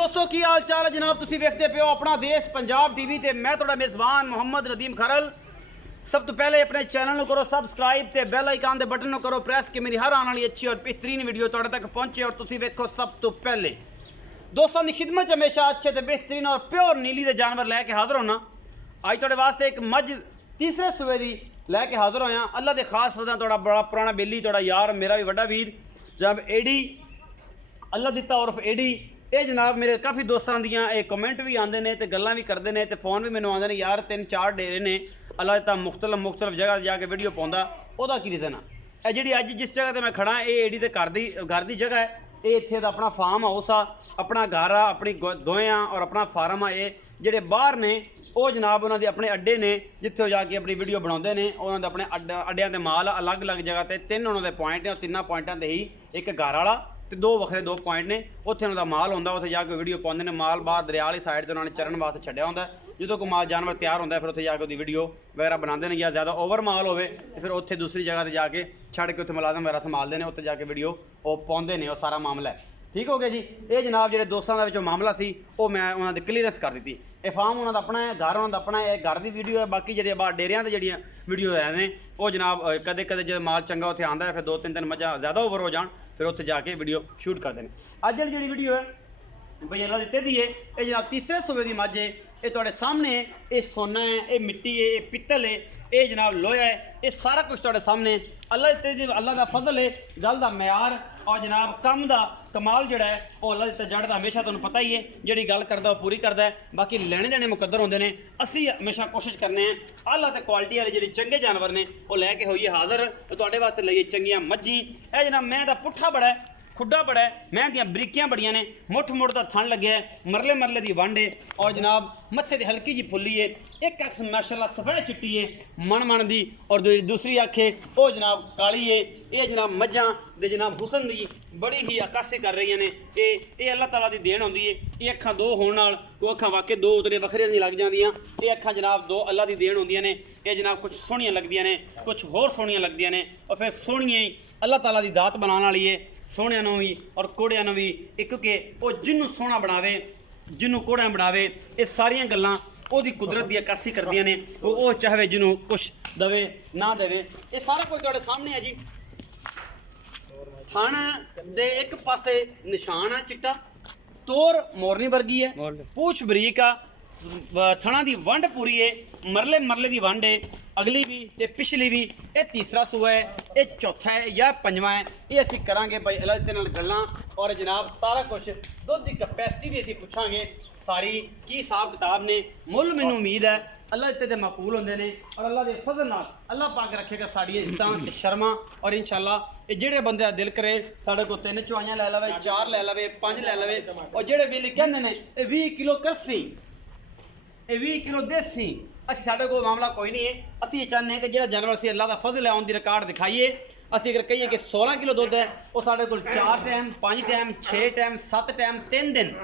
दोस्तों की हाल चाल है जनाब। तुसी वेखते पे हो अपना देश पंजाब टीवी ते मैं थोड़ा मेज़बान मोहम्मद नदीम खरल। सब तो पहले अपने चैनल को करो सब्सक्राइब ते बेल आइकन दे बटन को करो प्रेस कि मेरी हर आने वाली अच्छी और बेहतरीन वीडियो तुहाडे तक पहुंचे और तुसी वेखो सब तो पहले। दोस्तों की खिदमत हमेशा अच्छे ते बेहतरीन और प्योर नीली दे जानवर लैके हाजिर होना। अज तुहाडे वास्ते एक मझ तीसरे सूबे दी लैके हाजिर होया। अल्लाह दे खास फजल थोड़ा बड़ा पुराना बेली थोड़ा यार मेरा भी वड्डा वीर जब एडी अल्लाह दिता उर्फ एडी ये जनाब मेरे काफ़ी दोस्तों दियाँ कमेंट भी आते हैं तो गल्लां भी करते हैं तो फोन भी मैंने आते हैं यार 3-4 डेरे ने अल्लाह दिता मुख्तलिफ जगह जाके वीडियो पाँदा वह की रीज़न है जी अज जिस जगह पर मैं खड़ा ये एडी के घर की जगह है। ये इत्थे दा अपना फार्म हाउस आ अपना घर आ अपनी गोएं और अपना फार्म आ। ये जेडे बाहर ने वो जनाब उन्होंने अपने अड्डे ने जिथे जाके अपनी वीडियो बनाते हैं। उन्होंने अपने अड्डियां के माल अलग अलग जगह पर 3 उन्होंने पॉइंट ने 3 पॉइंटा से ही एक घर वाला तो 2 वखरे 2 पॉइंट ने उत्थे उन्होंने माल होंदा उत्थे जाके वीडियो पाते हैं। माल बाहर दरिया वाली साइड से उन्होंने चरण वास्ते छड्डिया होंदा जो कोई माल जानवर तैयार होंदा फिर उत्थे जाके उसकी वीडियो वगैरह बनाते हैं। या ज़्यादा ओवर माल होवे तो फिर उत्थे दूसरी जगह पर जाके छड़ के उत्थे मुलाजम वगैरह संभालते हैं उत्थे जाके वीडियो वो पाते हैं। सारा मामला है ठीक हो गया जी। ये जनाब जो दोस्तों का मामला सी वो मैं उन्होंने क्लीयरेंस कर दी। ये फार्म उन्होंने अपना है घर उन्होंने अपना है घर की वीडियो है। बाकी जो बाहर डेरिया की जी वीडियो है वो जनाब कदे कदे जो माल चंगा उत्थे आंदा है फिर 2-3 मझां ज़्यादा ओवर हो जान फिर उत्थे जाके वीडियो शूट करते हैं। अज वाली जी वीडियो है भाई अल्लाह दिते दी है ये जनाब तीसरे सूबे की मझ है। ये तुहाडे सामने है ये सोना है ये मिट्टी है ये पित्तल है ये जनाब लोहा है ये सारा कुछ तुहाडे सामने अल्लाह दिते दी अल्लाह का फजल है। गल का म्यार और जनाब कम का कमाल जोड़ा है वो अल्लाह दिता जड़ का हमेशा तुहानूं पता ही है जी गल करता वो पूरी करता है। बाकी लेने देने मुकद्दर होंगे ने असी हमेशा कोशिश करने हैं आला तो क्वालिटी वाले जी चंगे जानवर ने वो लैके होइए हाज़र तुहाडे वास्ते लईए चंगियां मझी। यह जनाब मैं दा पुट्ठा बड़ा है खुड्डा बड़ा है मैं दियाँ बरीकियां बड़ियां ने मुठ मुठ का थन लगे है मरले मरले की वंड है और जनाब मत्थे की हल्की जी फुल्ली है एक अक्स माशाल्लाह सफ़ेद चिट्टी है मन मन की और दूसरी अख है वो जनाब काली है। ये जनाब मझां दे जनाब हुसन की बड़ी ही अक्कासी कर रही ने ये अल्लाह ताला की देन होंदी है। ये अखां 2 होने नाल वो अखां वाकई 2 उतरे वखरे नहीं लग जांदियां। ये अखां जनाब 2 अल्लाह की देन होंदियां ने। ये जनाब कुछ सोहणियां लगदियां ने कुछ होर सोहणियां लगदियां ने और फिर सोहणियां ही अल्लाह ताला की दात बनाने वाली है सोहणियां नूं भी और कोड़ियां नूं भी क्योंकि वो जिन्नू सोहना बनावे जिन्नू कोड़ा बनावे ये सारियां गल्लां ओहदी कुदरत की अक्कासी करदियां ने। वो चाहे जिन्नू कुछ दवे ना देवे ये सारा कुछ तुहाडे सामने है जी। थण दे एक पासे निशान है चिट्टा तोर मोरनी वर्गी है पूछ बरीक आ थणा की वंड पूरी है मरले मरले की वंड है अगली भी ते पिछली भी। ये तीसरा सूआ है ये चौथा है या पंजवां है ये असी करांगे भाई अल्लाह दे नाल गल्लां और जनाब सारा कुछ दुध की कैपेसिटी भी असी पुछांगे सारी की हिसाब किताब ने मुल मैनूं उम्मीद है अल्लाह दिते ते मकबूल होंदे ने और अल्लाह के फजल नाल अल्लाह पाक रखेगा साड़ी इज्जतां ते शर्मा और इंशाअल्लाह ये जेड़े बंदे दा दिल करे साढ़े को 3 चुआइयां लै लवे 4 लै लवे 5 लै लवे और जेड़े वेले कहंदे ने 20 किलो करसी 20 किलो देसी असी साढ़े को मामला कोई नहीं है। असी चाहते हैं कि जो जानवर से अल्लाह का फजल है उनकी रिकॉर्ड दिखाइए। असी अगर कहिए कि 16 किलो दुध है वो साढ़े को 4 टाइम 5 टाइम 6 टाइम 7 टाइम 3 दिन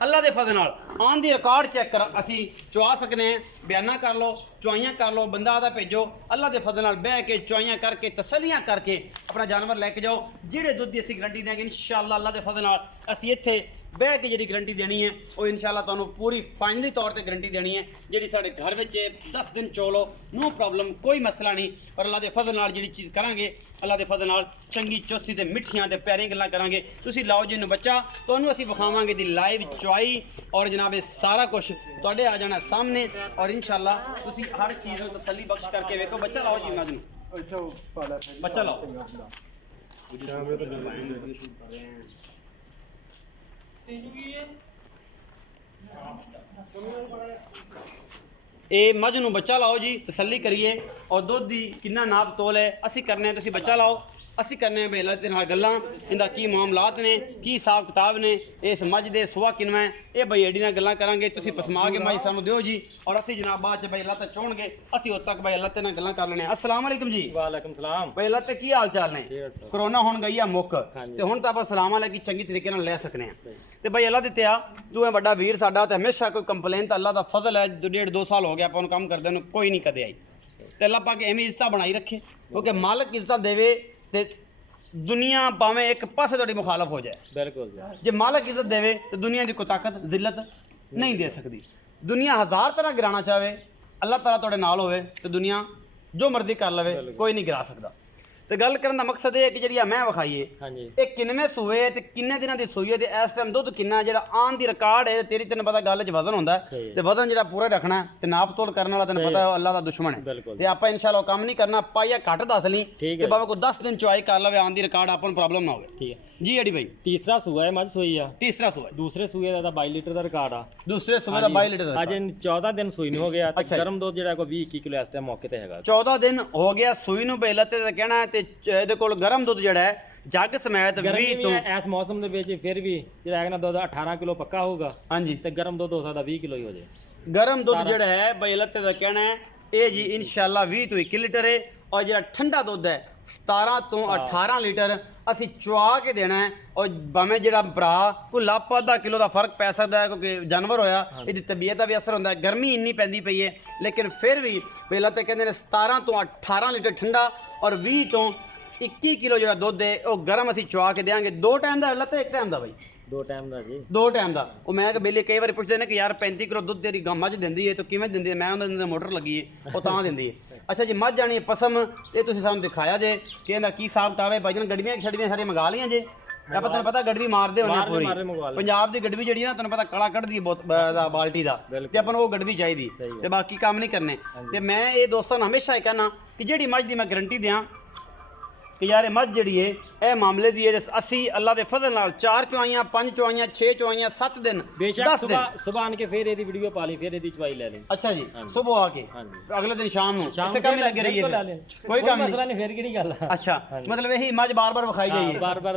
अल्लाह के फजल नाल आन दी रिकॉर्ड चेक कर असी चुआ सकने हैं। बयाना कर लो चुआइयां कर लो बंदा आदा भेजो अल्लाह के फजल नाल बह के चुआइयां करके तसलियां करके अपना जानवर लैके जाओ जेड़े दुध की असी गारंटी देंगे इंशाअल्लाह अल्लाह के फजल नाल असी इत्थे बह के जी गारंटी देनी है वो इंशाअल्लाह तुहानूं पूरी फाइनली तौर पर गारंटी देनी है जी साढ़े घर में 10 दिन चोलो नो प्रॉब्लम कोई मसला नहीं। और अल्लाह के फजल नाल जी चीज़ करांगे अल्लाह के फजल नाल चंगी चौसी ते मिठियां ते प्यारियां गल्लां करांगे। तुसीं लाओ जिन्नू बच्चा तुहानूं असीं विखावांगे दी लाइव चुआई और जनाब सारा कुछ तुहाडे आ जाना सामने और इंशाअल्लाह तुसीं हर चीज़ नूं तसल्ली बख्श करके वेखो। बच्चा लाओ जी मजनू बच्चा लाओ ये मझ नूं बच्चा लाओ जी तसल्ली करिए और दुध की कितना नाप तोल है असी करने तुसीं बच्चा लाओ असी करने भाई अल्लाह दे नाल गल्लां इंदा की मामलात ने की हिसाब किताब ने इस मझ दे सुआ किनवा है ये भाई एडी नाल गल्लां करांगे तुसीं पसमा के मझ सानूं दिओ जी और असी जनाब बाद च भाई अल्लाह ते चाहणगे असी उद तक भाई अल्लाह ते नाल गल्लां कर लैने। अस्सलाम वालेकुम जी। वालेकुम सलाम भाई अल्लाह ते की हाल चाल ने कोरोना हुण गई आ मुक ते हुण तां आपां सलाम अलैकुम चंगी तरीके नाल लै सकने आ ते भाई अल्लाह दित्ते आ तू है वड्डा वीर साडा ते हमेशा कोई कंप्लेन तां अल्लाह दा फजल है 1.5-2 साल हो गया आपां नूं काम करदे नूं कोई नहीं कदे आई ते अल्लाह पाक एवें इज्जत बनाई रखे क्योंकि मालिक इज्जत देवे ते ਦੁਨੀਆ ਭਾਵੇਂ ਇੱਕ ਪਾਸੇ ਤੁਹਾਡੀ ਮੁਖਾਲਫ ਹੋ ਜਾਏ, ਬਿਲਕੁਲ ਜੀ, ਜੇ ਮਾਲਕ ਇੱਜ਼ਤ ਦੇਵੇ ਤੇ ਦੁਨੀਆ ਦੀ ਕੋਈ ਤਾਕਤ ਜ਼ਿਲਤ ਨਹੀਂ ਦੇ ਸਕਦੀ। ਦੁਨੀਆ ਹਜ਼ਾਰ ਤਰ੍ਹਾਂ ਗਿਰਾਣਾ ਚਾਹਵੇ, ਅੱਲਾਹ ਤਾਲਾ ਤੁਹਾਡੇ ਨਾਲ ਹੋਵੇ ਤੇ ਦੁਨੀਆ ਜੋ ਮਰਜ਼ੀ ਕਰ ਲਵੇ, ਕੋਈ ਨਹੀਂ ਗਿਰਾ ਸਕਦਾ। ਤੇ ਗੱਲ ਕਰਨ ਦਾ ਮਕਸਦ ਇਹ ਹੈ ਕਿ ਜਿਹੜੀ ਆ ਮੈਂ ਵਿਖਾਈਏ, ਹਾਂਜੀ ਇਹ ਕਿੰਨਵੇਂ ਸੂਏ ਤੇ ਕਿੰਨੇ ਦਿਨਾਂ ਦੀ ਸੂਈ ਹੈ ਤੇ ਇਸ ਟਾਈਮ ਦੁੱਧ ਕਿੰਨਾ, ਜਿਹੜਾ ਆਨ ਦੀ ਰਿਕਾਰਡ ਹੈ। ਤੇਰੀ ਤੈਨੂੰ ਪਤਾ ਗੱਲ 'ਚ ਵਜ਼ਨ ਹੁੰਦਾ ਹੈ, ਸਹੀ ਹੈ। ਤੇ ਵਜ਼ਨ ਜਿਹੜਾ ਪੂਰਾ ਰੱਖਣਾ ਹੈ, ਤੇ ਨਾਪ ਤੋਲ ਕਰਨ ਵਾਲਾ ਤੈਨੂੰ ਪਤਾ ਹੈ ਅੱਲਾਹ ਦਾ ਦੁਸ਼ਮਣ ਹੈ। ਬਿਲਕੁਲ ਤੇ ਆਪਾਂ ਇਨਸ਼ਾਅੱਲਾ ਉਹ ਕੰਮ ਨਹੀਂ ਕਰਨਾ, ਪਾਈਆ ਘੱਟ ਦੱਸ ਲਈ ਠੀਕ ਤੇ ਹੈ। ਭਾਵੇਂ ਕੋਈ 10 ਦਿਨ ਚੁਆਈ ਕਰ ਲਵੇ, ਆਨ ਦੀ ਰਿਕਾਰਡ ਆਪਾਂ ਨੂੰ ਪ੍ਰੋਬਲਮ ਨਾ ਹੋਵੇ। ਠੀਕ ਹੈ। ਜੀ ਅੜੀ ਭਾਈ, ਤੀਸਰਾ ਸੂਆ ਹੈ, ਮੱਝ ਸੂਈ ਆ। ਤੀਸਰਾ ਸੂਆ ਹੈ। ਦੂਸਰੇ ਸੂਏ ਦਾ ਤਾਂ 22 ਲੀਟਰ ਦਾ ਰਿਕਾਰਡ ਆ। ਦੂਸਰੇ ਸੂਏ ਦਾ 22 ਲੀਟਰ ਦਾ ਅਜੇ 14 ਦਿਨ ਸੂਈ ਨੂੰ ਹੋ ਗਿਆ ਤੇ ਅੱਛਾ ਜੀ। ਗਰਮ ਦੁੱਧ ਜਿਹੜਾ ਕੋਈ 20-21 ਕਿਲੋ ਇਸ ਟਾਈਮ ਮੌਕੇ ਤੇ ਹੈਗਾ। 14 ਦਿਨ ਹੋ ਗਿਆ ਸੂਈ ਨੂੰ ਬੇਲਾ ਤੇ ਕਹਿਣਾ ਹੈ, ਤੇ ਇਹਦੇ ਕੋਲ ਗਰਮ ਦੁੱਧ ਜਿਹੜਾ ਹੈ ਜੱਗ ਸਮੇਤ 20 ਤੋਂ ਇਸ ਮੌਸਮ ਦੇ ਵਿੱਚ ਫਿਰ ਵੀ ਜਿਹੜਾ ਹੈਗਾ ਨਾ ਦੁੱਧ 18 ਕਿਲੋ ਪੱਕਾ ਹੋਊਗਾ ਹਾਂਜੀ, ਤੇ ਗਰਮ ਦੁੱਧ ਹੋ ਸਕਦਾ 20 ਕਿਲੋ ਹੀ ਹੋ ਜਾਏ। ਗਰਮ ਦੁੱਧ ਜਿਹੜਾ ਹੈ ਬੇਲਾ ਤੇ ਦਾ ਕਹਿਣਾ ਹੈ ਇਹ ਜੀ ਇਨਸ਼ਾਅੱਲਾ 20 ਤੋਂ 21 ਲੀਟਰ ਹੈ। ਔਰ ਜਿਹੜਾ ਠੰਡਾ ਦੁੱਧ ਹੈ 17 ਤੋਂ 18 ਲੀਟਰ ਅਸੀਂ ਚੁਆ ਕੇ ਦੇਣਾ ਹੈ। ਔਰ ਭਾਵੇਂ ਜਿਹੜਾ ਭਰਾ ਕੋਈ ਲੱਪ ਅੱਧਾ ਕਿਲੋ ਦਾ ਫਰਕ ਪੈ ਸਕਦਾ ਹੈ, ਕਿਉਂਕਿ ਜਾਨਵਰ ਹੋਇਆ, ਇਹਦੀ ਤਬੀਅਤ ਦਾ ਵੀ ਅਸਰ ਹੁੰਦਾ ਹੈ, ਗਰਮੀ ਇੰਨੀ ਪੈਂਦੀ ਪਈ ਹੈ, ਲੇਕਿਨ ਫਿਰ ਵੀ ਪਹਿਲਾਂ ਤਾਂ ਕਹਿੰਦੇ ਨੇ 17 ਤੋਂ 18 ਲੀਟਰ ਠੰਡਾ ਔਰ 20 ਤੋਂ 21 ਕਿਲੋ ਜਿਹੜਾ ਦੁੱਧ ਹੈ ਉਹ ਗਰਮ ਅਸੀਂ ਚੁਆ ਕੇ ਦੇਵਾਂਗੇ। 2 ਟਾਈਮ ਦਾ ਅੱਲਾ ਤੇ 1 ਟਾਈਮ ਦਾ ਬਾਈ, 2 ਟਾਈਮ ਦਾ ਜੀ। 2 ਟਾਈਮ ਦਾ। ਉਹ ਮੈਂ ਕਿ ਬੇਲੇ ਕਈ ਵਾਰੀ ਪੁੱਛਦੇ ਨੇ ਕਿ ਯਾਰ 35 ਕਿਲੋ ਦੁੱਧ ਤੇਰੀ ਮੱਝ ਦਿੰਦੀ ਹੈ ਤਾਂ ਕਿਵੇਂ ਦਿੰਦੀ ਹੈ? ਮੈਂ ਉਹਨਾਂ ਦੇ ਮੋਟਰ ਲੱਗੀ ਹੈ ਉਹ ਤਾਂ ਦਿੰਦੀ ਹੈ। ਅੱਛਾ ਜੀ, ਮੱਝ ਆਣੀ ਹੈ ਪਸਮ, ਇਹ ਤੁਸੀਂ ਸਾਨੂੰ ਦਿਖਾਇਆ ਜੇ ਕਿ ਇਹਦਾ ਕੀ ਹਿਸਾਬ ਕਿਤਾਬ ਹੈ। ਭਾਈਜਾਨ ਗੱਡੀਆਂ ਛੜੀਆਂ ਸਾਰੀਆਂ ਮੰਗਾ ਲਈਆਂ ਜੇ, ਆਪਾਂ ਤੈਨੂੰ ਪਤਾ ਗੱਡੀ ਮਾਰਦੇ ਹੁੰਦੇ ਪੂਰੀ ਪੰਜਾਬ ਦੀ ਗੱਡੀ ਜਿਹੜੀ ਨਾ ਤੈਨੂੰ ਪਤਾ ਕਲਾ ਕੱਢਦੀ ਹੈ ਬਾਲਟੀ ਦਾ, ਤੇ ਆਪਾਂ ਨੂੰ ਉਹ ਗੱਡੀ ਚਾਹੀਦੀ ਤੇ ਬਾਕੀ ਕੰਮ ਨਹੀਂ ਕਰਨੇ। ਤੇ ਮੈਂ ਇਹ ਦੋਸਤਾਂ ਨੂੰ ਹਮੇਸ਼ਾ ਇਹ ਕਹਿਣਾ ਕਿ ਜਿਹੜੀ ਮੱਝ ਦੀ ਮੈਂ ਗਰੰਟੀ ਦਿਆਂ ਕਿ ਯਾਰ ਇਹ ਮੱਝ ਜਿਹੜੀ ਹੈ ਇਹ ਮਾਮਲੇ ਦੀ ਹੈ, ਅਸੀਂ ਅੱਲਾ ਦੇ ਫਜ਼ਲ ਨਾਲ 4 ਚੁਆਈਆਂ 5 ਚੁਆਈਆਂ 6 ਚੁਆਈਆਂ 7 ਦਿਨ ਬੇਸ਼ੱਕ 10 ਦਿਨ ਸੁਬਹ ਆਣ ਕੇ ਫਿਰ ਇਹਦੀ ਵੀਡੀਓ ਪਾ ਲਈ, ਫਿਰ ਇਹਦੀ ਚਵਾਈ ਲੈ ਲਈ। ਅੱਛਾ ਜੀ, ਸਵੇਰ ਆ ਕੇ ਅਗਲੇ ਦਿਨ ਸ਼ਾਮ ਨੂੰ ਇਸੇ ਕੰਮ ਹੀ ਲੱਗੇ ਰਹੀਏ, ਕੋਈ ਕੰਮ ਮਸਲਾ ਨਹੀਂ, ਫਿਰ ਕਿਹੜੀ ਗੱਲ ਆ। ਅੱਛਾ, ਮਤਲਬ ਇਹੀ ਮੱਝ ਬਾਰ-ਬਾਰ ਵਿਖਾਈ ਜਾਈਏ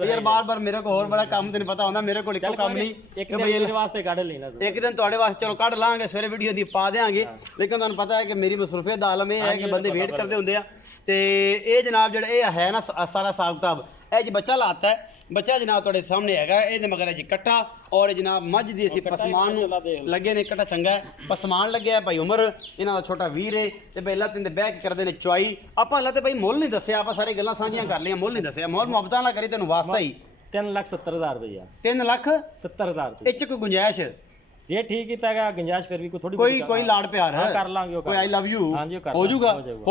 ਯਾਰ, ਬਾਰ-ਬਾਰ ਮੇਰੇ ਕੋਲ ਹੋਰ ਬੜਾ ਕੰਮ ਤੈਨੂੰ ਪਤਾ ਹੁੰਦਾ, ਮੇਰੇ ਕੋਲ ਇੱਕੋ ਕੰਮ ਨਹੀਂ। ਇੱਕ ਦਿਨ ਮੇਰੇ ਵਾਸਤੇ ਕੱਢ ਲੈਣਾ, ਇੱਕ ਦਿਨ ਤੁਹਾਡੇ ਵਾਸਤੇ ਚਲੋ ਕੱਢ ਲਾਂਗੇ, ਸਵੇਰੇ ਵੀਡੀਓ ਦੀ ਪਾ ਦੇਾਂਗੇ, ਲੇਕਿਨ ਤੁਹਾਨੂੰ ਪਤਾ ਹੈ ਕਿ ਮੇਰੀ ਮਸਰੂਫੀਅਤ ਦਾ ਆਲਮ ਇਹ ਹੈ ਕਿ ਬੰਦੇ ਵੇਟ ਕਰਦੇ ਹੁੰਦੇ ਆ। ਤੇ ਇਹ ਜਨਾਬ ਜਿਹੜਾ ਇਹ ਹੈ ਨਾ ਸਾਰਾ ਹਿਸਾਬ ਕਿਤਾਬ, ਇਹ ਜੀ ਬੱਚਾ ਲਾਤਾ ਹੈ, ਬੱਚਾ ਜਨਾਬ ਤੁਹਾਡੇ ਸਾਹਮਣੇ ਹੈਗਾ, ਇਹਦੇ ਮਗਰ ਹੈ ਜੀ ਕੱਟਾ ਔਰ ਜਨਾਬ ਮੱਝ ਦੀ ਅਸੀਂ ਪਸਮਾਨ ਨੂੰ ਲੱਗੇ ਨੇ, ਕੱਟਾ ਚੰਗਾ ਹੈ, ਪਸਮਾਨ ਲੱਗਿਆ ਭਾਈ ਉਮਰ ਇਹਨਾਂ ਦਾ ਛੋਟਾ ਵੀਰ ਹੈ। ਤੇ ਪਹਿਲਾਂ ਤਿੰਨ ਦੇ ਬਹਿ ਕੇ ਕਰਦੇ ਨੇ ਚੁਆਈ। ਆਪਾਂ ਅੱਲਾ ਤੇ ਭਾਈ ਮੁੱਲ ਨਹੀਂ ਦੱਸਿਆ, ਆਪਾਂ ਸਾਰੇ ਗੱਲਾਂ ਸਾਂਝੀਆਂ ਕਰ ਲਈਆਂ, ਮੁੱਲ ਨਹੀਂ ਦੱਸਿਆ, ਮੁੱਲ ਮੁਹੱਬਤਾਂ ਨਾਲ ਕਰੀ, ਤੈਨੂੰ ਵਾਸਤਾ ਹੀ 3,70,000 ਰੁਪਇਆ। 3,70,000 ਇਹ 'ਚ ਕੋਈ ਗੁੰਜਾਇਸ਼ ਇਹ ਠੀਕ ਕੀਤਾ ਹੈਗਾ, ਗੁੰਜਾਇਸ਼ ਫਿਰ ਵੀ ਥੋੜੀ ਕੋਈ ਲਾੜ ਪਿਆਰ ਹੈ, ਕਰ ਲਾਂਗੇ, ਕੋਈ ਆਈ ਲਵ ਯੂ ਹਾਂਜੀ ਹੋ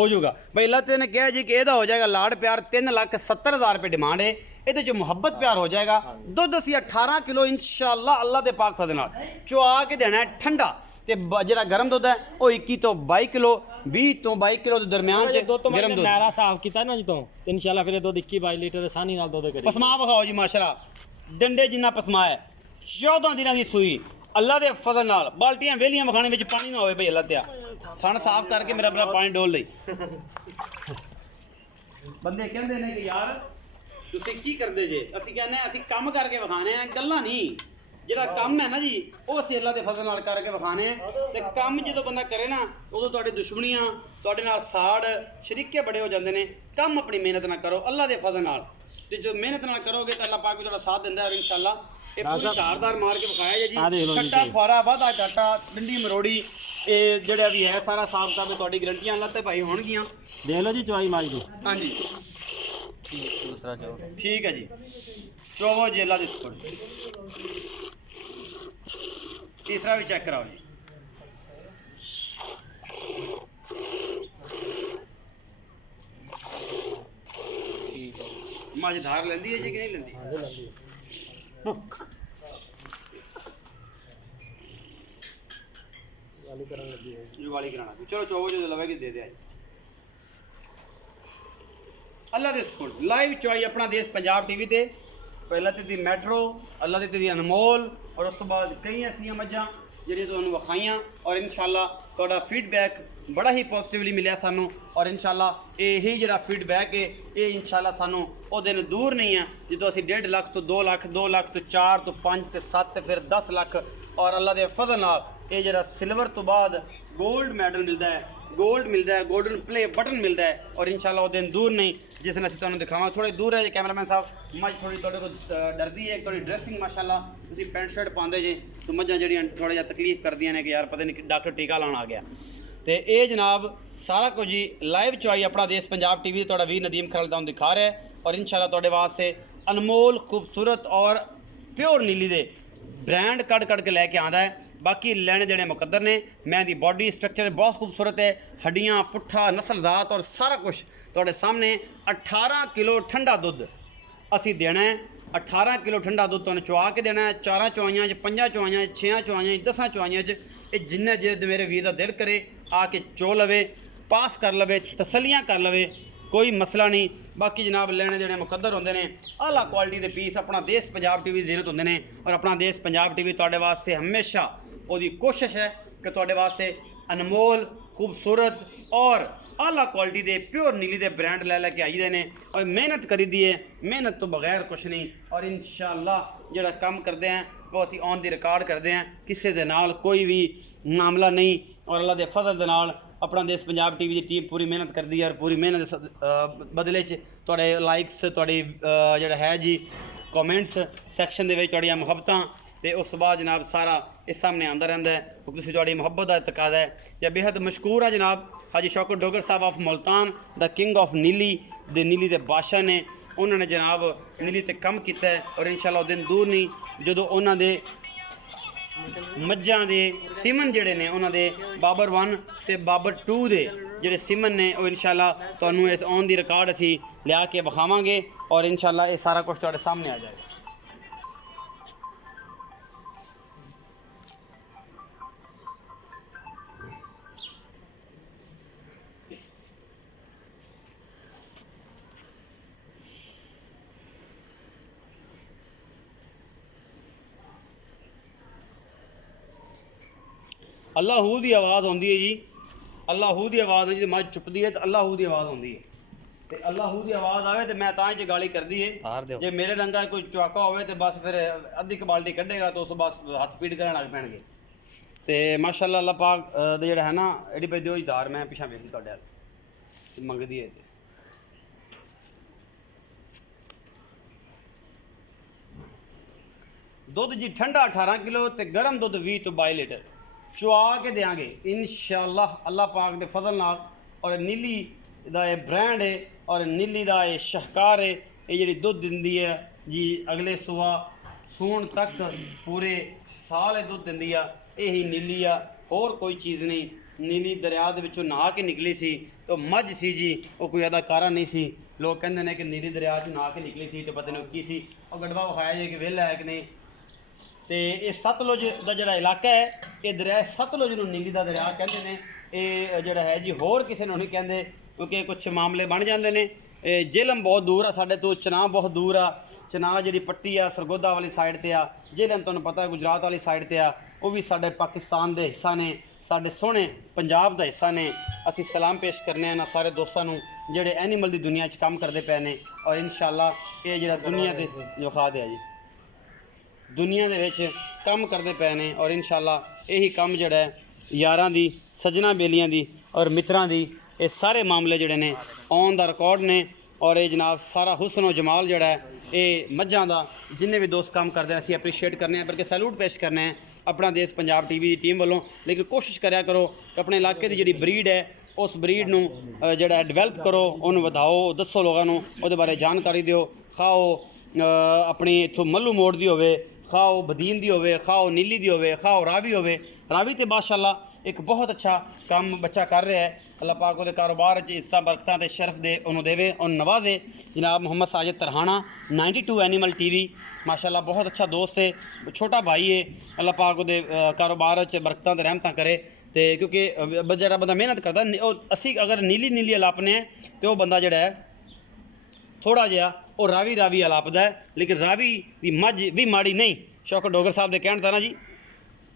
ਜਾਊਗਾ। ਪਹਿਲਾਂ ਤੇ ਨੇ ਕਿਹਾ ਜੀ ਕਿ ਇਹਦਾ ਹੋ ਜਾਏਗਾ ਲਾੜ ਪਿਆਰ, 3,70,000 ਰੁਪਏ ਡਿਮਾਂਡ ਹੈ, ਇਹਦੇ ਚ ਮੁਹੱਬਤ ਪਿਆਰ ਹੋ ਜਾਏਗਾ। ਦੁੱਧ ਅਸੀਂ 18 ਕਿਲੋ ਇਨਸ਼ਾਅੱਲਾ ਅੱਲਾ ਦੇ ਪਾਕ ਫਜ਼ਲ ਨਾਲ ਚੁਆ ਕੇ ਦੇਣਾ ਹੈ ਠੰਡਾ, ਤੇ ਜਿਹੜਾ ਗਰਮ ਦੁੱਧ ਹੈ ਉਹ 21 ਤੋਂ 22 ਕਿਲੋ 20 ਤੋਂ 22 ਕਿਲੋ ਦੇ ਦਰਮਿਆਨ ਚ ਗਰਮ ਦੁੱਧ ਨਾਲਾ ਸਾਫ਼ ਕੀਤਾ ਨਾ ਜਦੋਂ, ਇਨਸ਼ਾਅੱਲਾ ਫਿਰ ਇਹ ਦੁੱਧ 21-22 ਲੀਟਰ ਦੇ ਆਸਾਨੀ ਨਾਲ ਦੁੱਧ ਕਰੇ। ਪਸਮਾ ਵਿਖਾਓ ਜੀ, ਮਾਸ਼ਾਅੱਲਾ ਡੰਡੇ ਜਿੰਨਾ ਪਸਮਾ ਹੈ, 14 ਦਿਨਾਂ ਦੀ ਸੂਈ, ਅੱਲਾ ਦੇ ਫਜ਼ਲ ਨਾਲ। ਬਾਲਟੀਆਂ ਵੇਲੀਆਂ ਵਿਖਾਣੇ ਵਿੱਚ ਪਾਣੀ ਨਾ ਹੋਵੇ ਭਈ ਅੱਲਾ ਤੇ ਥਣ ਸਾਫ਼ ਕਰਕੇ ਮੇਰਾ ਪਾਣੀ ਡੋਲ ਲਈ। ਬੰਦੇ ਕਹਿੰਦੇ ਨੇ ਕਿ ਯਾਰ ਤੁਸੀਂ ਕੀ ਕਰਦੇ ਜੇ, ਅਸੀਂ ਕਹਿੰਦੇ ਅਸੀਂ ਕੰਮ ਕਰਕੇ ਵਿਖਾਣੇ ਆ, ਗੱਲਾਂ ਨਹੀਂ। ਜਿਹੜਾ ਕੰਮ ਹੈ ਨਾ ਜੀ ਉਹ ਅਸੀਂ ਅੱਲਾ ਦੇ ਫਜ਼ਲ ਨਾਲ ਕਰਕੇ ਵਿਖਾਣੇ ਆ। ਤੇ ਕੰਮ ਜਦੋਂ ਬੰਦਾ ਕਰੇ ਨਾ ਉਦੋਂ ਤੁਹਾਡੇ ਦੁਸ਼ਮਣੀਆਂ, ਤੁਹਾਡੇ ਨਾਲ ਸਾੜ ਸ਼ਰੀਕੇ ਬੜੇ ਹੋ ਜਾਂਦੇ ਨੇ। ਕੰਮ ਆਪਣੀ ਮਿਹਨਤ ਨਾਲ ਕਰੋ ਅੱਲਾ ਦੇ ਫਜ਼ਲ ਨਾਲ, ਤੇ ਜੋ ਮਿਹਨਤ ਨਾਲ ਕਰੋਗੇ ਤਾਂ ਅੱਲਾ ਪਾਕ ਵੀ ਤੁਹਾਡਾ ਸਾਥ ਦਿੰਦਾ ਹੈ। ਔਰ ਇਨਸ਼ਾਅੱਲਾ ਇਹ ਪੂਰੀ ਧਾਰਦਾਰ ਮਾਰ ਕੇ ਵਿਖਾਇਆ ਜੀ, ਕੱਟਾ ਫੁਆਰਾ ਵਾਧਾ ਘਾਟਾ ਡੰਡੀ ਮਰੋੜੀ, ਇਹ ਜਿਹੜਾ ਵੀ ਹੈ ਸਾਰਾ ਸਾਫ ਕਰਕੇ ਤੁਹਾਡੀ ਗਰੰਟੀਆਂ ਅੱਲਾ ਤੇ ਭਾਈ ਹੋਣਗੀਆਂ। ਦੇਖ ਲਓ ਜੀ ਚਵਾਈ ਮਾਈ ਦੀ। ਹਾਂਜੀ ਦੂਸਰਾ ਚੋ ਠੀਕ ਹੈ ਜੀ, ਚੋਵੋ ਜੀ ਅੱਲਾ ਦੇ ਸ਼ੁਕਰ। ਤੀਸਰਾ ਵੀ ਚੈੱਕ ਕਰਾਓ ਜੀ। ਮੱਝ ਧਾਰ ਲੈਂਦੀ ਹੈ ਜੀ ਕਿ ਨਹੀਂ ਲੈਂਦੀ? ਵਾਲੀ ਕਰਾਣਾ, ਚਲੋ ਚੋਵੋ ਜਦੋਂ ਲਵੇਗੀ ਦੇ ਦਿਆ। ਅੱਲਾ ਦੇ ਸਕੂਲ ਲਾਈਵ ਚੁਆਈ ਆਪਣਾ ਦੇਸ਼ ਪੰਜਾਬ ਟੀਵੀ ਤੇ। ਪਹਿਲਾਂ ਤੇ ਦੀ ਮੈਟਰੋ, ਅੱਲਾ ਦੇ ਦੀ ਅਨਮੋਲ, ਔਰ ਉਸ ਤੋਂ ਬਾਅਦ ਕਈ ਐਸੀਆਂ ਮੱਝਾਂ ਜਿਹੜੀਆਂ ਤੁਹਾਨੂੰ ਵਿਖਾਈਆਂ। ਔਰ ਇਨਸ਼ਾਅੱਲਾ ਤੁਹਾਡਾ ਫੀਡਬੈਕ ਬੜਾ ਹੀ ਪੋਜ਼ਿਟਿਵਲੀ ਮਿਲਿਆ ਸਾਨੂੰ। ਔਰ ਇਨਸ਼ਾਅੱਲਾ ਇਹੀ ਜਿਹੜਾ ਫੀਡਬੈਕ ਹੈ ਇਹ ਇਨਸ਼ਾਅੱਲਾ ਸਾਨੂੰ ਉਹ ਦਿਨ ਦੂਰ ਨਹੀਂ ਹੈ ਜਦੋਂ ਅਸੀਂ 1.5 ਲੱਖ ਤੋਂ 2 ਲੱਖ, 2 ਲੱਖ ਤੋਂ 4 ਤੋਂ 5 ਤੇ 7 ਫਿਰ 10 ਲੱਖ, ਔਰ ਅੱਲਾ ਦੇ ਫਜ਼ਲ ਨਾਲ ਇਹ ਜਿਹੜਾ ਸਿਲਵਰ ਤੋਂ ਬਾਅਦ 골ਡ ਮੈਡਲ ਮਿਲਦਾ ਹੈ, 골ਡ ਮਿਲਦਾ ਹੈ, 골ਡਨ ਪਲੇ ਬਟਨ ਮਿਲਦਾ ਹੈ। ਔਰ ਇਨਸ਼ਾਅੱਲਾ ਉਹ ਦਿਨ ਦੂਰ ਨਹੀਂ ਜਿਸ ਦਿਨ ਅਸੀਂ ਤੁਹਾਨੂੰ ਦਿਖਾਵਾਂ। ਥੋੜੇ ਦੂਰ ਹੈ ਜੀ ਕੈਮਰਾਮੈਨ ਸਾਹਿਬ, ਮੱਝ ਥੋੜੀ ਤੁਹਾਡੇ ਕੋਲ ਡਰਦੀ ਹੈ। ਤੁਹਾਡੀ ਡਰੈਸਿੰਗ ਮਾਸ਼ਾਅੱਲਾ ਤੁਸੀਂ ਪੈਂਟ ਸ਼ਰਟ ਪਾਉਂਦੇ ਜੇ, ਤਾਂ ਮੱਝਾਂ ਜਿਹੜੀਆਂ ਥੋੜਾ ਜਿਹਾ ਤਕਲੀਫ ਕਰਦੀਆਂ ਨੇ ਕਿ ਯਾਰ ਪਤਾ ਨਹੀਂ ਡਾਕਟਰ ਟੀਕਾ ਲਾਉਣ ਆ ਗਿਆ। ਤੇ ਇਹ ਜਨਾਬ ਸਾਰਾ ਕੁਝ ਜੀ ਲਾਈਵ ਚੁਆਈ ਆਪਣਾ ਦੇਸ਼ ਪੰਜਾਬ ਟੀਵੀ ਤੇ ਤੁਹਾਡਾ ਵੀਰ ਨਦੀਮ ਖਰਲ ਤੁਹਾਨੂੰ ਦਿਖਾ ਰਿਹਾ ਹੈ। और इंशाल्लाह तुहाडे वास्ते अनमोल खूबसूरत और प्योर नीली दे ब्रांड कड़ के लैके आंदा है। बाकी लेने देने मुकद्दर ने। मैं दी बॉडी स्ट्रक्चर बहुत खूबसूरत है, हड्डियाँ पुट्ठा नस्लजात और सारा कुछ तुहाडे सामने। 18 किलो ठंडा दुध असी देना है। 18 किलो ठंडा दुध तुहानूं चुआ के देना है। 4 चुआइयां 5 चुआइयां 6 चुआइयां 10 चुआइयां ये जिन्ने जे मेरे वीर का दिल करे आके चो लवे, पास कर लवे, तसलियाँ कर लवे, कोई मसला नहीं। बाकी जनाब लेने देने मुकद्दर होंदे ने। आला क्वालिटी के पीस अपना देश पंजाब टीवी जीनत होंदे ने और अपना देश पंजाब टीवी तुहाडे वास्ते हमेशा ओदी कोशिश है कि तुहाडे वास्ते अनमोल खूबसूरत और आला क्वालिटी के प्योर नीली के ब्रांड लैके आई दे ने और मेहनत करी दी है। मेहनत तो बगैर कुछ नहीं। और इंशाअल्लाह जिहड़ा काम करते हैं वो असी ऑन दी रिकॉर्ड करते हैं, किसी दे नाल कोई भी मामला नहीं। और अल्लाह के फजल दे नाल अपना देश पंजाब टीवी की टीम पूरी मेहनत करती है और पूरी मेहनत बदले थोड़े लाइक्स थोड़ी जोड़ा है जी कॉमेंट्स सैक्शन के थोड़िया मुहब्बतां तो उस बाद जनाब सारा इस सामने आंदा रहता है। तुसीं थोड़ी मुहब्बत का तकाजा है। या बेहद मशहूर है जनाब हाजी शौकत डोगर साहब of Multan the king of नीली दे बादशाह ने। उन्होंने जनाब नीली ते कम किया है और इंशाअल्लाह दिन दूर नहीं जो उन्होंने मज्जां दे सिमन जिहड़े ने उन्होंने बाबर 1 ते बाबर 2 दे जिहड़े सिमन ने वो इंशाअल्लाह तुहानूं इस ऑन दी रिकॉर्ड असी लिया के विखावांगे और इंशाअल्लाह ये सारा कुछ तुहाडे सामने आ जाएगा। अल्लाहू की आवाज़ आती है जी। अल्लाहू की आवाज़ जो मझ चुपती है तो अल्लाहू की आवाज़ आती है। तो अल्लाहू की आवाज़ आए तो मैं तां च गाली कर दी है। जे मेरे रंगा कोई चौका हो तो बस फिर अद्धी कबाल्टी कढ़ेगा तो उस बस हथ पीड़ करने लग पैणगे। तो माशाअल्लाह अल्लाह पाक जो है ना एडी भाई दो धार मैं पिछा वेखी तुहाडे मंगदी है। दुध जी ठंडा 18 किलो तो गर्म दुध 20 तो 22 लीटर चुआ के देंगे इंशाअल्लाह अल्लाह पाक के फजल नाल। और नीली का यह ब्रांड है और नीली का यह शाहकार है। ये जी दुध दिंदी है जी अगले सूण तक पूरे साल दुध दिंदी है। यही नीली आ होर कोई चीज़ नहीं। नीली दरिया के विचों नहा के निकली सी तो मझ सी जी वो कोई अदाकारा नहीं सी। लोग कहते हैं कि नीली दरिया चों नहा के निकली सी तो पता नहीं की सी और गड़वा विखाया जी कि वेला है कि नहीं। तो ये सतलुज का जोड़ा इलाका है ये दरिया सतलुज नूं नीली का दरिया कहते हैं। ये जोड़ा है जी होर किसी नूं नहीं कहते क्योंकि कुछ मामले बन जाते हैं। जेलम बहुत दूर आ साढ़े तो, चनाब बहुत दूर आ। चनाब जी पट्टी आ सरगोदा वाली साइड पर आ। जेलम तुहानूं पता गुजरात वाली साइड पर आ। वो भी साढ़े पाकिस्तान के हिस्सा ने, साढ़े सोहने पंजाब का हिस्सा ने। असी सलाम पेश करने हैं सारे दोस्तों नूं जिहड़े एनीमल की दुनिया च काम करते पे ने। और इंशाअल्लाह ये जिहड़ा दुनिया के विखा दिया जी दुनिया दे विच काम करते पे ने। और इंशाअल्लाह यही काम जिहड़ा है यारां दी सजना बेलियां दी और मित्रां दी ये सारे मामले जिहड़े ने ऑन द रिकॉर्ड ने। और ये जनाब सारा हुस्न और जमाल जिहड़ा है ये मझां दा जिन्ने भी दोस्त काम करते हैं असीं अप्रीशिएट करने हैं बल्कि सैल्यूट पेश करने हैं अपना देश पंजाब टीवी की टीम वालों। लेकिन कोशिश करया करो कि अपने इलाके की जिहड़ी ब्रीड है उस ब्रीड नूं जिहड़ा डिवेलप करो, उन्होंने वधाओ, दसो लोगों नूं उहदे बारे जानकारी दिओ। खाओ अपनी इत्थों मल्लू मोड़ दी होवे, खाओ बदीन दी होवे, खाओ नीली दी होवे, खाओ रावी होवे। रावी तो माशाअल्लाह एक बहुत अच्छा काम बच्चा कर रहा है। अल्लाह पाक उहदे कारोबार च इज्जतां बरकतां ते शरफ दे उन्होंने देवे और नवाजे। जनाब मोहम्मद साजिद तरहाना 92 एनिमल टीवी माशाअल्लाह बहुत अच्छा दोस्त है, छोटा भाई है। अल्लाह पाक उहदे कारोबार च बरकतां ते रहमतां करे। तो क्योंकि जो बंदा मेहनत करता असी अगर नीली नीली अलापने हैं तो वह बंदा जोड़ा है थोड़ा जिहा वो रावी रावी अलापदा है। लेकिन रावी की मझ भी माड़ी नहीं। शौकत डोगर साहब के कहण दा ना जी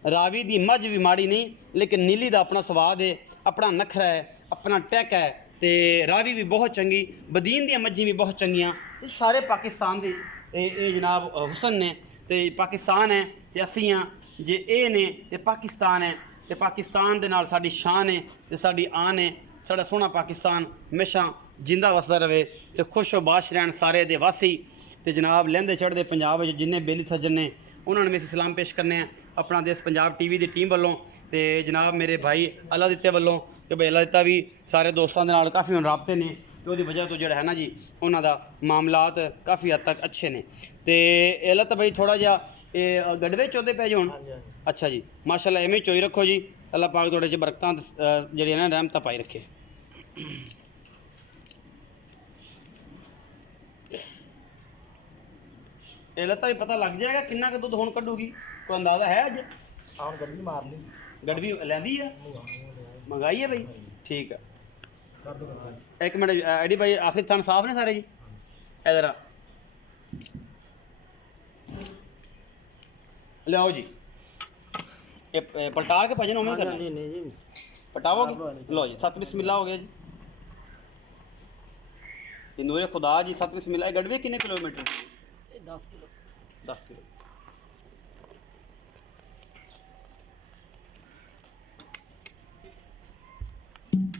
रावी की मझ भी माड़ी नहीं लेकिन नीली का अपना स्वाद है, अपना नखरा है, अपना टैक है। तो रावी भी बहुत चंगी, बदीन दी मझी भी बहुत चंगियां। ये सारे पाकिस्तान के ये जनाब हुसन ने। तो पाकिस्तान है तो असी हाँ जे ए ने तो पाकिस्तान है। तो पाकिस्तान दे नाल साडी शान है तो साडी आन है। साड़ा सोहना पाकिस्तान हमेशा जिंदा वसदा रहे तो खुश बाश रहन सारे दे वासी। तो जनाब लहंदे चढ़ते पंजाब जिन्ने बेली सज्जन ने उन्होंने मेरे सलाम पेश करने हैं अपना देश पंजाब टीवी की टीम वालों। तो जनाब मेरे भाई अल्लाह दित्ते वालों कि भाई अल्लाह दित्ता भी सारे दोस्तों के नाल काफ़ी हुण राबते ने ਤੇ ਉਹਦੀ ਵਜ੍ਹਾ ਤੋਂ ਜਿਹੜਾ ਹੈ ਨਾ ਜੀ ਉਹਨਾਂ ਦਾ ਮਾਮਲਾਤ ਕਾਫੀ ਹੱਦ ਤੱਕ ਅੱਛੇ ਨੇ। ਤੇ ਇਹ ਲੱਤ ਬਈ ਥੋੜਾ ਜਿਹਾ ਇਹ ਗੜਵੇ ਚੋਦੇ ਪੈ ਜਾਣ। हाँ जी हाँ जी ਅੱਛਾ ਜੀ ਮਾਸ਼ਾਅੱਲਾ ਐਵੇਂ ਚੋਈ ਰੱਖੋ ਜੀ, ਅੱਲਾਹ ਪਾਕ ਤੁਹਾਡੇ 'ਚ ਬਰਕਤਾਂ ਜਿਹੜੀਆਂ ਨੇ ਰਹਿਮਤਾਂ ਪਾਈ ਰੱਖੇ। ਇਹ ਲੱਤਾਂ ਵੀ ਪਤਾ ਲੱਗ ਜਾਏਗਾ ਕਿੰਨਾ ਕੁ ਦੁੱਧ ਹੁਣ ਕੱਢੂਗੀ, ਕੋਈ ਅੰਦਾਜ਼ਾ ਹੈ ਅੱਜ? और गड्डी मार ली ਗੜਵੀ ਲੈਂਦੀ ਆ, ਮੰਗਾਈ ਹੈ ਬਈ, ਠੀਕ ਆ। कर दो कर दो। ਇੱਕ ਮਿੰਟ ਐਡੀ ਭਾਈ ਆਖਿਰ ਥਣ ਸਾਫ ਨੇ ਸਾਰੇ ਜੀ? ਇਧਰ ਆ ਲਿਆਓ ਜੀ, ਇਹ ਪਲਟਾ ਕੇ ਭਜਨ ਉਵੇਂ हाँ ਕਰਨਾ, जी नहीं जी ਪਟਾਵੋਗੇ? ਲਓ ਜੀ ਸਤ ਬਿਸਮਿਲ੍ਲਾ ਹੋ ਗਿਆ ਜੀ। ਇਹ ਨੂਰੇ ਖੁਦਾ ਜੀ ਸਤ ਬਿਸਮਿਲ੍ਲਾ। ਇਹ ਗੜਵੇ ਕਿੰਨੇ ਕਿਲੋਮੀਟਰ? ये 10 किलो 10 ਕਿਲੋ।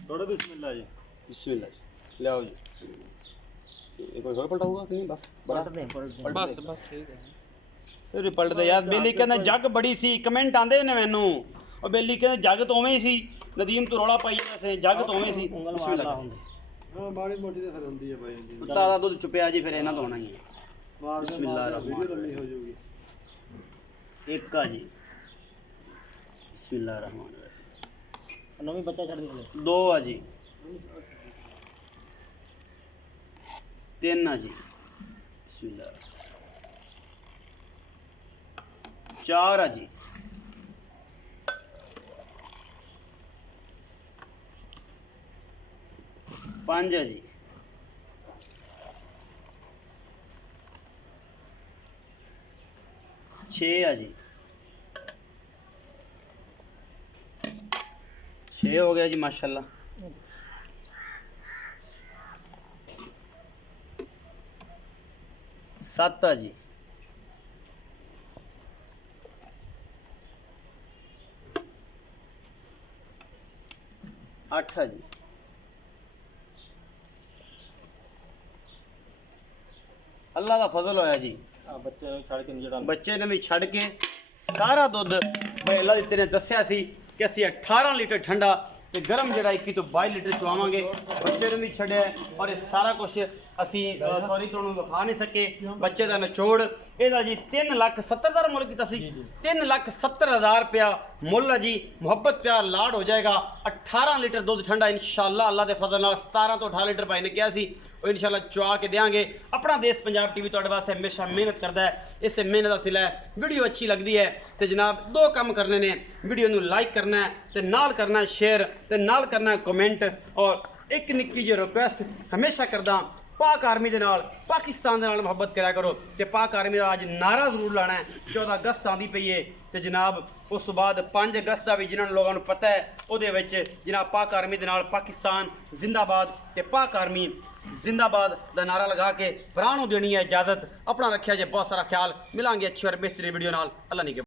थोड़ा बिस्मिल्लाह जी बिस्मिल्लाह जी लियाओ जी। ये कोई और पलटा होगा कि नहीं? बस बड़ा पलट दें बस बस ठीक है। ਫਿਰ ਪਲਟਦੇ ਯਾਰ। ਬੇਲੀ ਕਹਿੰਦਾ ਜੱਗ ਬੜੀ ਸੀ, ਕਮੈਂਟ ਆਂਦੇ ਨੇ ਮੈਨੂੰ, ਉਹ ਬੇਲੀ ਕਹਿੰਦਾ ਜੱਗ ਤਾਂ ਉਵੇਂ ਹੀ ਸੀ, ਨਦੀਮ ਤੋਂ ਰੌਲਾ ਪਾਈ ਜਾਂਦਾ ਸੀ ਜੱਗ ਤਾਂ ਉਵੇਂ ਸੀ। ਉਂਗਲ ਬਿਸਮਿਲ੍ਲਾ मारना ਕਰ। हुंदी ਹਾਂ ਮਾੜੀ ਮੋਟੀ ਤਾਂ ਫਿਰ ਹੁੰਦੀ ਹੈ ਬਾਈ ਜੀ। ਕੁੱਤਾ ਦਾ ਦੁੱਧ ਚੁਪਿਆ ਜੀ, ਫਿਰ ਇਹਨਾਂ ਤੋਂ ਹੋਣਾ ਹੀ ਹੈ। ਮਾਰ ਬਿਸਮਿਲ੍ਲਾਹ ਵੀਡੀਓ ਲੰਮੀ ਹੋ ਜਾਊਗੀ। ਇੱਕ ਆ ਜੀ ਬਿਸਮਿਲ੍ਲਾਹ ਰਹਿਮਾਨ ਰਹੀਮ। नवी बच्चा छड़ दे ਦੋ ਆ ਜੀ, ਤਿੰਨ ਆ ਜੀ ਬਿਸਮਿਲ੍ਲਾਹ, ਚਾਰ ਆ ਜੀ, ਪੰਜ ਆ ਜੀ, ਛੇ ਆ ਜੀ, 6 ਹੋ ਗਿਆ ਜੀ ਮਾਸ਼ਾਅੱਲਾ। ਸੱਤ ਆ ਜੀ, ਅੱਠ ਆ ਜੀ, ਅੱਲਾ ਦਾ ਫਜ਼ਲ ਹੋਇਆ ਜੀ। बच्चे छड़ के नीचे डाल ਬੱਚੇ ਨੇ ਵੀ ਛੱਡ ਕੇ ਸਾਰਾ ਦੁੱਧ ਬਈ ਅੱਲਾ ਦਿੱਤੇ ਨੇ ਦੱਸਿਆ ਸੀ ਕਿ ਅਸੀਂ 18 ਲੀਟਰ ਠੰਡਾ ਤੇ ਗਰਮ ਜਿਹੜਾ 21 ਤੋਂ 22 ਲੀਟਰ ਚਵਾਵਾਂਗੇ। ਬੱਚੇ ਨੂੰ ਵੀ ਛੱਡਿਆ ਔਰ ਇਹ ਸਾਰਾ ਕੁਝ ਅਸੀਂ ਸੌਰੀ ਤੁਹਾਨੂੰ ਵਿਖਾ ਨਹੀਂ ਸਕੇ। ਬੱਚੇ ਦਾ ਨਿਚੋੜ ਇਹਦਾ ਜੀ 3,70,000 ਦਾ ਮੁੱਲ ਕੀਤਾ ਸੀ। 3,70,000 ਰੁਪਇਆ ਮੁੱਲ ਹੈ ਜੀ। ਮੁਹੱਬਤ ਪਿਆਰ ਲਾੜ ਹੋ ਜਾਏਗਾ। 18 ਲੀਟਰ ਦੁੱਧ ਠੰਡਾ ਇਨਸ਼ਾਅੱਲਾ ਅੱਲਾ ਦੇ ਫਜ਼ਲ ਨਾਲ 17 ਤੋਂ 18 ਲੀਟਰ ਭਾਈ ਨੇ ਕਿਹਾ ਸੀ, ਉਹ ਇਨਸ਼ਾਅੱਲਾ ਚੁਆ ਕੇ ਦੇਵਾਂਗੇ। ਆਪਣਾ ਦੇਸ਼ ਪੰਜਾਬ ਟੀਵੀ ਤੁਹਾਡੇ ਵਾਸਤੇ ਹਮੇਸ਼ਾ ਮਿਹਨਤ ਕਰਦਾ ਹੈ। ਇਸੇ ਮਿਹਨਤ ਦਾ ਸਿਲਾ ਹੈ। ਵੀਡੀਓ ਅੱਛੀ ਲੱਗਦੀ ਹੈ ਤੇ ਜਨਾਬ ਦੋ ਕੰਮ ਕਰਨੇ ਨੇ, ਵੀਡੀਓ ਨੂੰ ਲਾਈਕ ਕਰਨਾ ਹੈ ਤੇ ਨਾਲ ਕਰਨਾ ਸ਼ੇਅਰ ਤੇ ਨਾਲ ਕਰਨਾ ਕਮੈਂਟ। ਔਰ ਇੱਕ ਨਿੱਕੀ ਜਿਹੀ ਰਿਕੁਐਸਟ ਹਮੇਸ਼ਾ ਕਰਦਾ, ਪਾਕ ਆਰਮੀ ਦੇ ਨਾਲ ਪਾਕਿਸਤਾਨ ਦੇ ਨਾਲ ਮੁਹੱਬਤ ਕਰਿਆ ਕਰੋ ਤੇ ਪਾਕ ਆਰਮੀ ਦਾ ਅੱਜ ਨਾਰਾ ਜ਼ਰੂਰ ਲਾਣਾ ਹੈ। 14 ਅਗਸਤ ਆਉਂਦੀ ਪਈ ਹੈ ਤੇ ਜਨਾਬ ਉਸ ਤੋਂ ਬਾਅਦ 5 ਅਗਸਤ ਦਾ ਵੀ ਜਿਨ੍ਹਾਂ ਨੂੰ ਲੋਕਾਂ ਨੂੰ ਪਤਾ ਹੈ ਉਹਦੇ ਵਿੱਚ ਜਨਾਬ ਪਾਕ ਆਰਮੀ ਦੇ ਨਾਲ ਪਾਕਿਸਤਾਨ ਜ਼ਿੰਦਾਬਾਦ ਤੇ ਪਾਕ ਆਰਮੀ ਜ਼ਿੰਦਾਬਾਦ ਦਾ ਨਾਰਾ ਲਗਾ ਕੇ ਭਰਾ ਨੂੰ ਦੇਣੀ ਹੈ ਇਜਾਜ਼ਤ। ਆਪਣਾ ਰੱਖਿਆ ਜੇ ਬਹੁਤ ਸਾਰਾ ਖਿਆਲ। ਮਿਲਾਂਗੇ ਅੱਛੀ ਔਰ ਬਿਹਤਰੀਨ ਵੀਡੀਓ ਨਾਲ। ਅੱਲਾ ਨਿਗਹਿਬਾਨ।